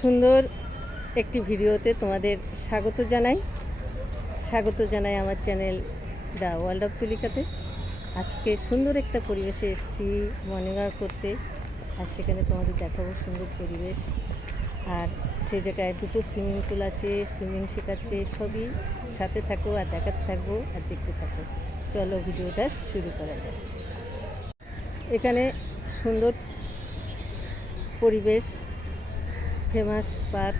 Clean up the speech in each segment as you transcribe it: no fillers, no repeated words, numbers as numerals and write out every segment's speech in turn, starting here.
সুন্দর একটি ভিডিওতে তোমাদের স্বাগত জানাই আমার চ্যানেল দ্য ওয়ার্ল্ড অফ তুলিকাতে। আজকে সুন্দর একটা পরিবেশে এসেছি মর্নিং ওয়াক করতে, আর সেখানে তোমাদের দেখাবো সুন্দর পরিবেশ। আর সেই জায়গায় দুটো সুইমিং পুল আছে, সুইমিং শেখাচ্ছে, সবই সাথে থাকো আর দেখাতে থাকবো আর দেখতে থাকো। চলো ভিডিওটা শুরু করা যায়। এখানে সুন্দর পরিবেশ, ফেমাস পার্ক,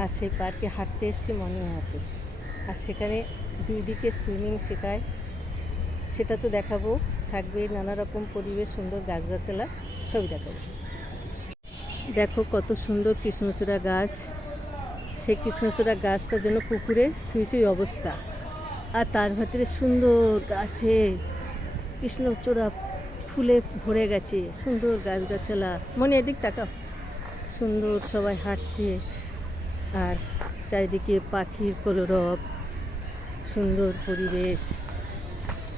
আর সেই পার্কে হাঁটতে এসেছি মর্নিং ওয়াকে। আর সেখানে দুই দিকে সুইমিং শেখায়, সেটা তো দেখাবো। থাকবে নানা রকম পরিবেশ, সুন্দর গাছগাছালা, সবই দেখাবো। দেখো কত সুন্দর কৃষ্ণচূড়া গাছ। সেই কৃষ্ণচূড়া গাছটা যেন পুকুরে সুই অবস্থা, আর তার ভেতরে সুন্দর গাছে কৃষ্ণচূড়া ফুলে ভরে গেছে, সুন্দর গাছগাছালা। মনে এদিক তাকাও, সুন্দর সবাই হাঁটছে, আর চারিদিকে পাখির কলরব, সুন্দর পরিবেশ,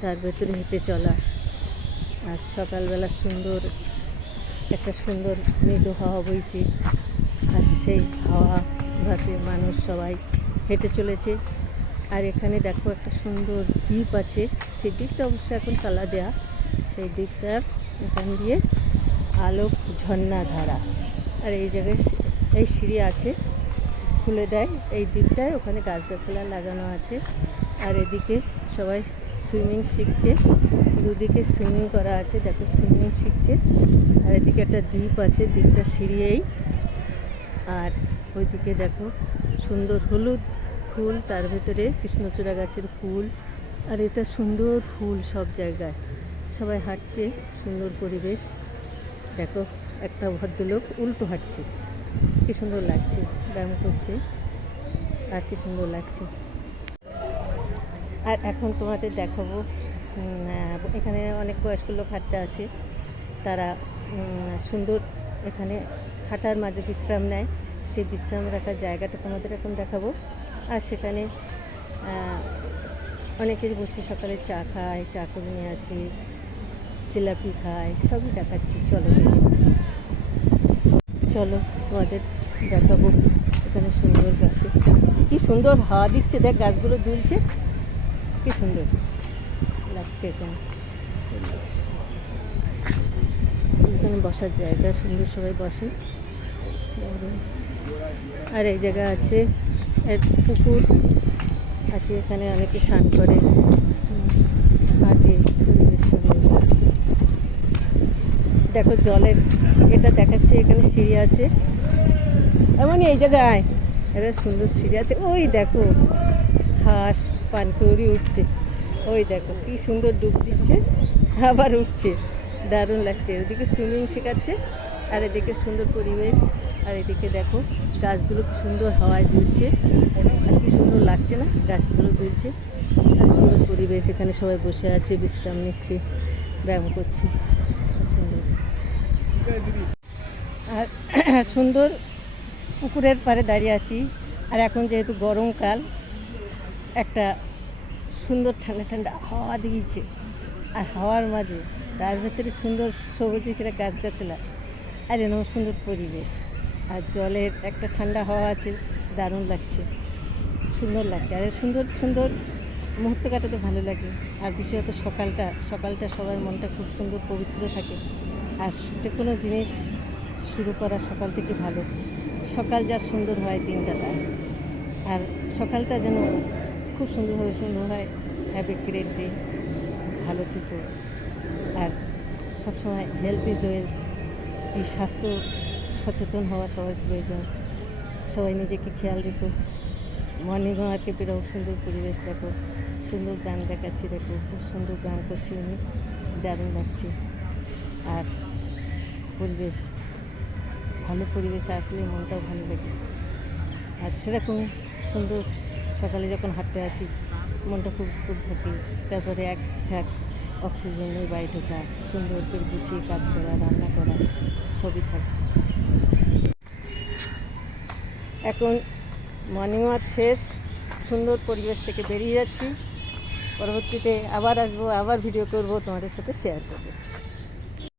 তার ভেতরে হেঁটে চলা। আর সকালবেলা সুন্দর একটা সুন্দর মৃদু হাওয়া বইছে, আর সেই হাওয়া ভাতে মানুষ সবাই হেঁটে চলেছে। আর এখানে দেখো একটা সুন্দর দ্বীপ আছে, সেই দ্বীপটা অবশ্য এখন তালা দেয়া। সেই দ্বীপটার এখান দিয়ে আলোক ঝর্ণা ধারা, আর এই জায়গায় এই সিঁড়ি আছে, খুলে দেয় এই দ্বীপটায়। ওখানে গাছগাছালা লাগানো আছে, আর এদিকে সবাই সুইমিং শিখছে, দুদিকে সুইমিং করা আছে, দেখো সুইমিং শিখছে। আর এদিকে একটা দ্বীপ আছে, দ্বীপটা সিঁড়িয়েই। আর ওইদিকে দেখো সুন্দর হলুদ ফুল, তার ভেতরে কৃষ্ণচূড়া গাছের ফুল, আর এটা সুন্দর ফুল সব জায়গায়। সবাই হাঁটছে, সুন্দর পরিবেশ। দেখো একটা ভদ্রলোক উল্টো হাঁটছে, কী সুন্দর লাগছে, ব্যায়াম করছে, আর কী সুন্দর লাগছে। আর এখন তোমাদের দেখাবো, এখানে অনেক বয়স্ক লোক হাঁটতে আসে, তারা সুন্দর এখানে হাঁটার মাঝে বিশ্রাম নেয়। সেই বিশ্রাম রাখার জায়গাটা তোমাদের এখন দেখাবো। আর সেখানে অনেকে বসে সকালে চা খায়, চা করে নিয়ে আসে, জিলাপি খায়, সবই দেখাচ্ছি। চলো তোমাদের দেখাবো। এখানে সুন্দর গাছ, কি সুন্দর হাওয়া দিচ্ছে, দেখ গাছগুলো দুলছে, কি সুন্দর লাগছে। এখানে বসার জায়গা সুন্দর, সবাই বসে। আর এই জায়গা আছে পুকুর আছে, এখানে অনেকে স্নান করে, হাঁটে, পরিবেশ সুন্দর। দেখো জলের এটা দেখাচ্ছে, এখানে সিঁড়ি আছে, এমনই এই জায়গায় একটা সুন্দর সিঁড়ি আছে। ওই দেখো হাঁস পানকৌড়ি উঠছে, ওই দেখো কি সুন্দর ডুব দিচ্ছে, আবার উঠছে, দারুণ লাগছে। ওদিকে সুইমিং শেখাচ্ছে, আর এদিকে সুন্দর পরিবেশ। আর এদিকে দেখো গাছগুলো কি সুন্দর হাওয়ায় দুলছে, আর কি সুন্দর লাগছে না, গাছগুলো দুলছে, আর সুন্দর পরিবেশ। এখানে সবাই বসে আছে, বিশ্রাম নিচ্ছে, ব্যায়াম করছে, সুন্দর। আর সুন্দর পুকুরের পাড়ে দাঁড়িয়ে আছি। আর এখন যেহেতু গরমকাল, একটা সুন্দর ঠান্ডা ঠান্ডা হাওয়া দিয়েছে, আর হাওয়ার মাঝে তার ভেতরে সুন্দর সবুজ ঘেরা গাছগাছালা, আর এরকম সুন্দর পরিবেশ। আর জলের একটা ঠান্ডা হাওয়া আছে, দারুণ লাগছে, সুন্দর লাগছে। আর সুন্দর সুন্দর মুহূর্ত কাটাতে ভালো লাগে। আর বিশেষত সকালটা সবার মনটা খুব সুন্দর পবিত্র থাকে। আর যে কোনো জিনিস শুরু করা সকাল থেকে ভালো, সকাল যার সুন্দর হয় দিনটা তার। আর সকালটা যেন খুব সুন্দর হয়। হ্যাভ এ গ্রেট ডে, ভালো থেকো। আর সবসময় হেলথ ইজ ওয়েলথ, এই স্বাস্থ্য সচেতন হওয়া সবার প্রয়োজন। সবাই নিজেকে খেয়াল রেখো। মর্নিং ওয়াকে বেরো, সুন্দর পরিবেশ দেখো, সুন্দর গান দেখাচ্ছি, দেখো খুব সুন্দর গান করছে উনি, দারুণ লাগছে। আর পরিবেশ ভালো, পরিবেশে আসলে মনটাও ভালো লাগে। আর সেরকমই সুন্দর সকালে যখন হাঁটতে আসি, মনটা খুব থাকে। তারপরে এক ঝাঁক অক্সিজেন নিয়ে বাড়ি ঢোকা, সুন্দর করে গুছিয়ে কাজ করা, রান্না করা, সবই থাকে। এখন মর্নিং ওয়াক শেষ, সুন্দর পরিবেশ থেকে বেরিয়ে যাচ্ছি। পরবর্তীতে আবার আসবো, আবার ভিডিও করব, তোমাদের সাথে শেয়ার করবো।